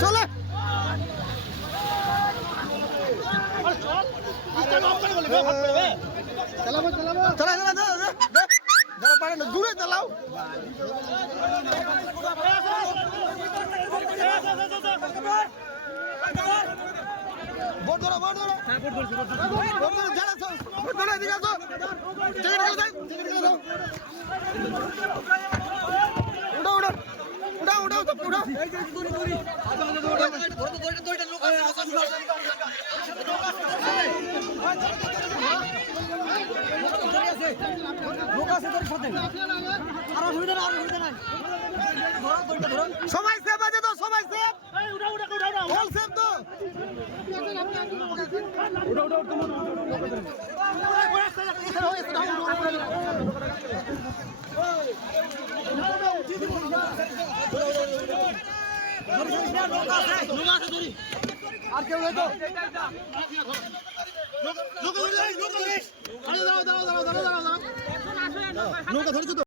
চলে দূরে চালাও সবাই সেফ আছে তো সবাই সেফ অল সেফ তো আর কেউ নেই তো নৌকা ধরেছো তো